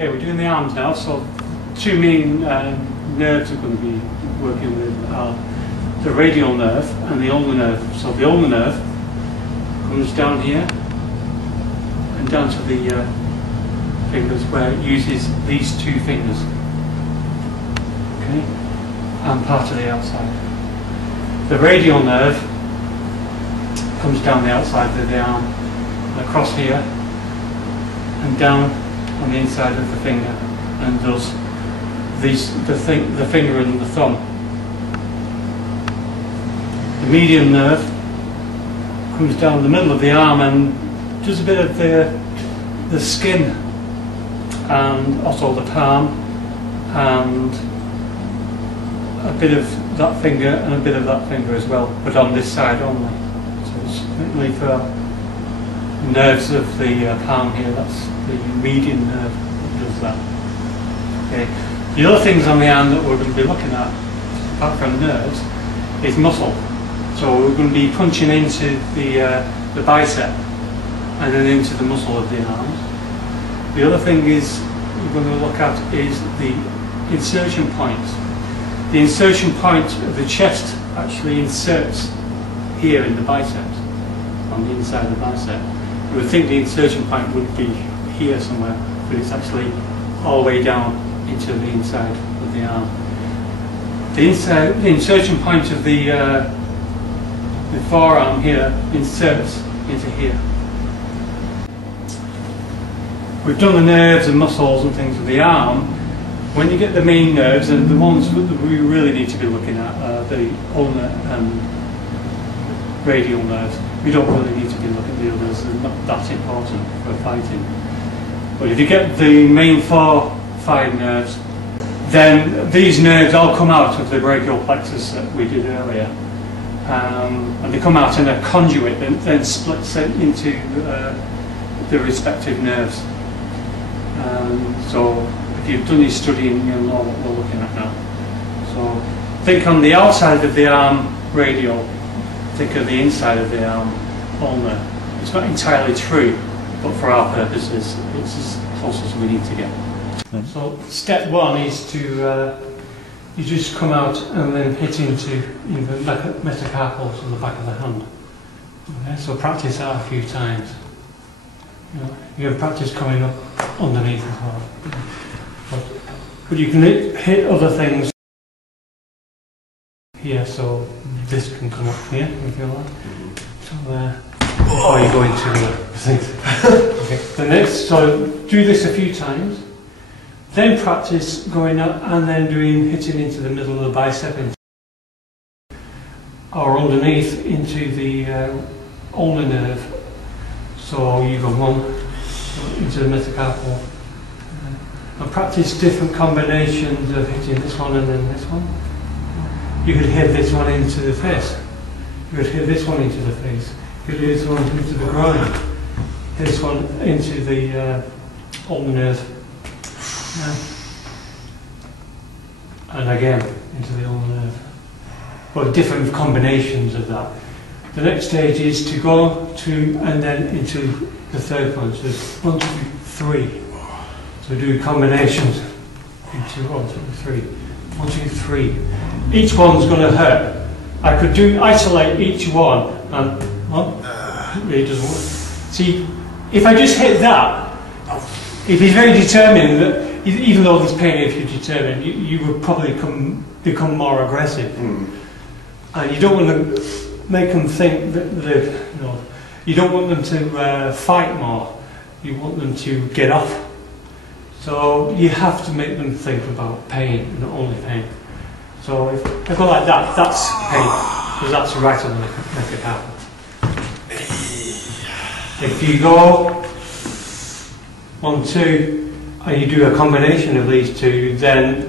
Okay, we're doing the arms now, so two main nerves we're going to be working with are the radial nerve and the ulnar nerve. So the ulnar nerve comes down here and down to the fingers where it uses these two fingers, okay, and part of the outside. The radial nerve comes down the outside of the arm, across here and down on the inside of the finger, and does the finger and the thumb. The median nerve comes down the middle of the arm and does a bit of the skin and also the palm and a bit of that finger and a bit of that finger as well, but on this side only. So it's mainly for nerves of the palm here. That's the median nerve that does that. Okay. The other things on the arm that we're going to be looking at, apart from nerves, is muscle. So we're going to be punching into the bicep and then into the muscle of the arms. The other thing is we're going to look at is the insertion points. The insertion point of the chest actually inserts here in the biceps, on the inside of the bicep. You would think the insertion point would be here somewhere, but it's actually all the way down into the inside of the arm. The insertion point of the forearm here inserts into here. We've done the nerves and muscles and things of the arm. When you get the main nerves, and the ones that we really need to be looking at are the ulnar and radial nerves. We don't really need to be looking at the others, they're not that important for fighting. But if you get the main 4-5 nerves, then these nerves all come out of the brachial plexus that we did earlier. And they come out in a conduit that then splits into the respective nerves. So if you've done your studying, you'll know what we're looking at now. So think on the outside of the arm radial, think of the inside of the arm ulnar. It's not entirely true, but for our purposes, it's as close as we need to get. So step one is to you just come out and then hit into the metacarpals on the back of the hand. Okay, so practice that a few times. You can practice coming up underneath as well. But you can hit other things here, so this can come up here if you like. So there. Or you go into the things. Okay. The next, so do this a few times. Then practice going up and then hitting into the middle of the bicep, or underneath into the ulnar nerve. So you go one into the metacarpal, and practice different combinations of hitting this one and then this one. You could hit this one into the face. You could hit this one into the face. You could hit this one into the groin. This one into the ulnar nerve. And again into the ulnar nerve. But different combinations of that. The next stage is to go to and then into the third one. So there's 1, 2, 3. So do combinations. 1, 2, 3. 1, 2, 3. Each one's going to hurt. I could isolate each one and it really doesn't work. See, if I just hit that, if he's very determined, that even though there's pain, if you're determined, you would probably become more aggressive. And you don't want to make them think that you don't want them to fight more. You want them to get off. So you have to make them think about pain, not only pain. So if I go like that, that's pain, because that's right on the metacarpal. If you go 1, 2, and you do a combination of these two, then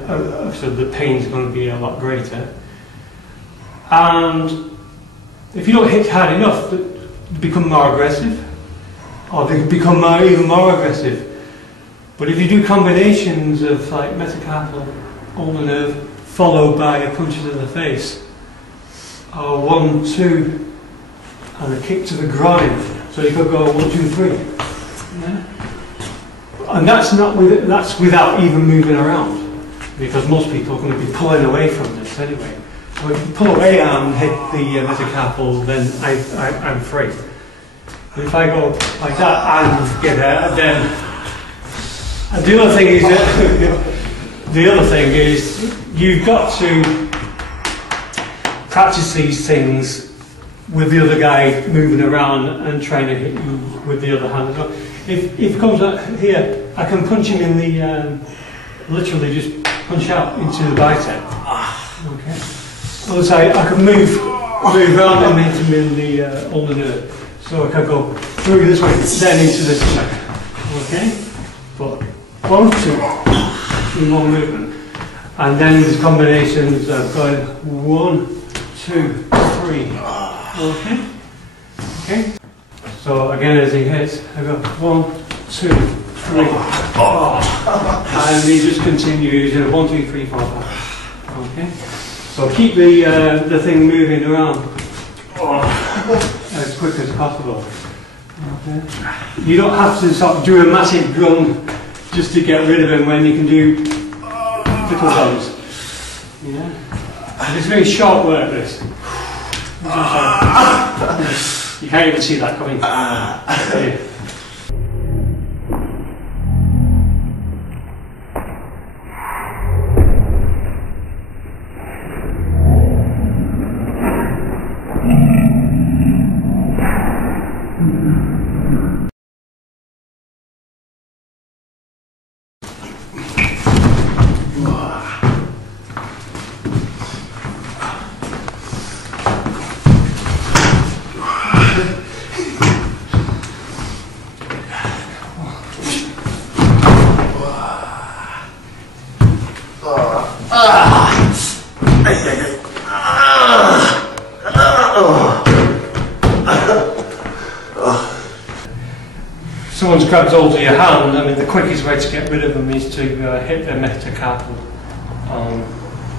so the pain's going to be a lot greater. And if you don't hit hard enough, they become more aggressive, or they become even more aggressive. But if you do combinations of like metacarpal, ulnar nerve, followed by a punch to the face, or 1, 2, and a kick to the groin, so you could go 1, 2, 3. Yeah? and that's without even moving around, because most people are going to be pulling away from this anyway. So if you pull away and hit the metacarpal, then I'm free. But if I go like that and get there, then and the other thing is you've got to practice these things with the other guy moving around and trying to hit you with the other hand as well. If it comes up here, I can punch him in the, literally just punch out into the bicep. Okay. So I can move around and hit him in the ulnar nerve. So I can go through this way, then into this way. Okay? But 1, 2, in one movement. And then there's combinations of going 1, 2, 3. Okay? Okay? So again, as he hits, I go 1, 2, 3, 4. And he just continues, 1, 2, 3, 4, 5. Okay? So keep the thing moving around as quick as possible. Okay? You don't have to sort of do a massive gun just to get rid of him when you can do little guns. Yeah? And it's very short work, this. You can't even see that coming. Yeah. Someone's grabbed hold of your hand, I mean the quickest way to get rid of them is to hit the metacarpal on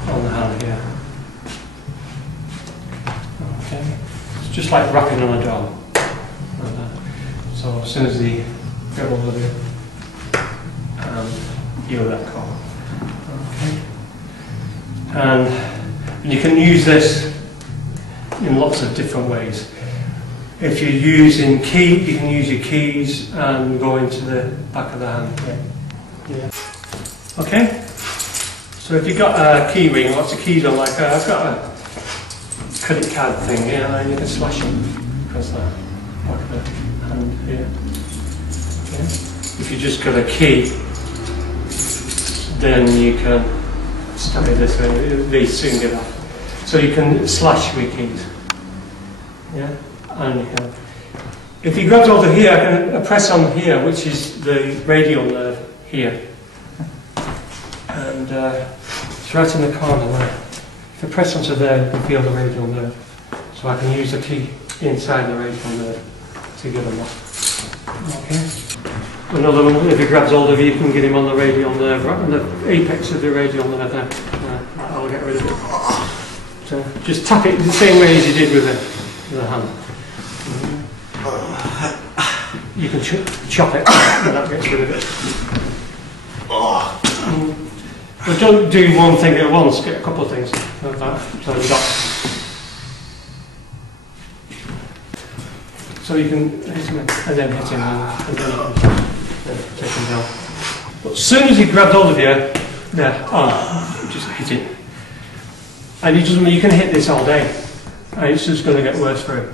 the hand here. Okay, it's just like rapping on a door. Like that. So as soon as they get hold of you, you let go. Okay, and you can use this in lots of different ways. If you're using key, you can use your keys and go into the back of the hand. Yeah. Okay. So if you've got a key ring, lots of keys on, like I've got a credit card thing here, and you can slash them across the back of the hand here. Okay. If you just got a key, then you can stab it this way. They soon get off. So you can slash with keys. Yeah. And you can, if you grab hold of here, I can press on here, which is the radial nerve here. And it's right in the corner there. If I press onto there, you can feel the radial nerve. So I can use the key inside the radial nerve to get them off. Okay. Another one, if he grabs hold of you, you can get him on the radial nerve, right on the apex of the radial nerve there. I'll get rid of it. So just tap it the same way as you did with the hand. You can chop it, and that gets rid of it. But don't do one thing at once, get a couple of things like that. So you can hit him and then hit him and then you can take him down. But as soon as he grabbed hold of you, there, just hit it. And you can hit this all day, and it's just going to get worse for him.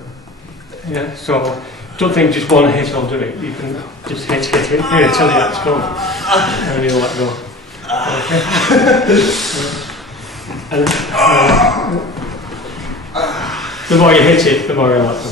Yeah, so don't think just one hit will do it. You can just hit here till it's gone, and you'll let go. Okay. And the more you hit it, the more you'll let go.